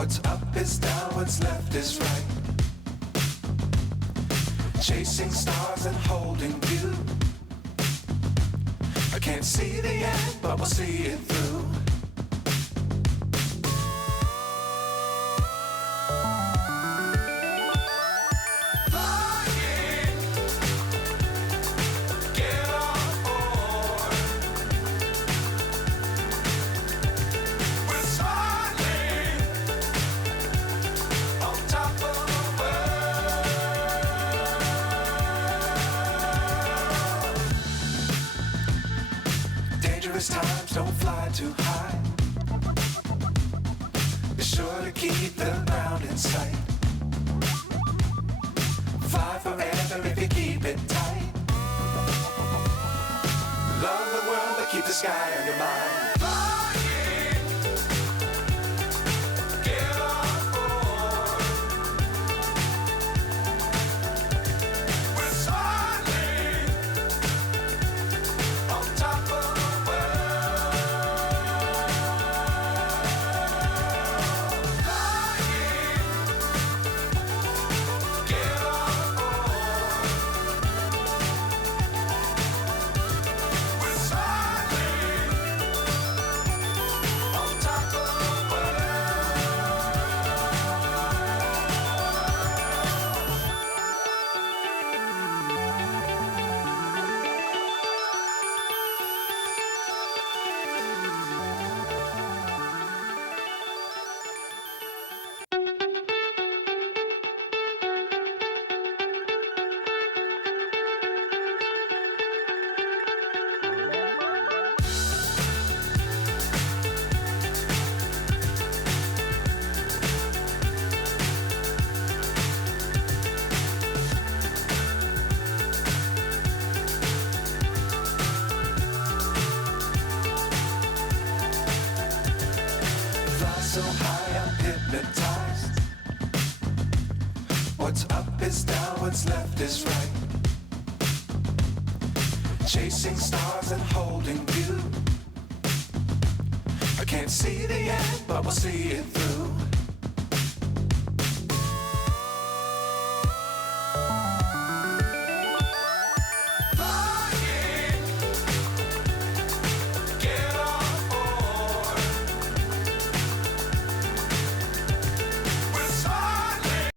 What's up is down, what's left is right. Chasing stars and holding you. I can't see the end, but we'll see it through. Times don't fly too high. Be sure to keep the ground in sight. Fly forever if you keep it tight. Love the world but keep the sky on your mind. So high I'm hypnotized. What's up is down, what's left is right. Chasing stars and holding you. I can't see the end, but we'll see it through.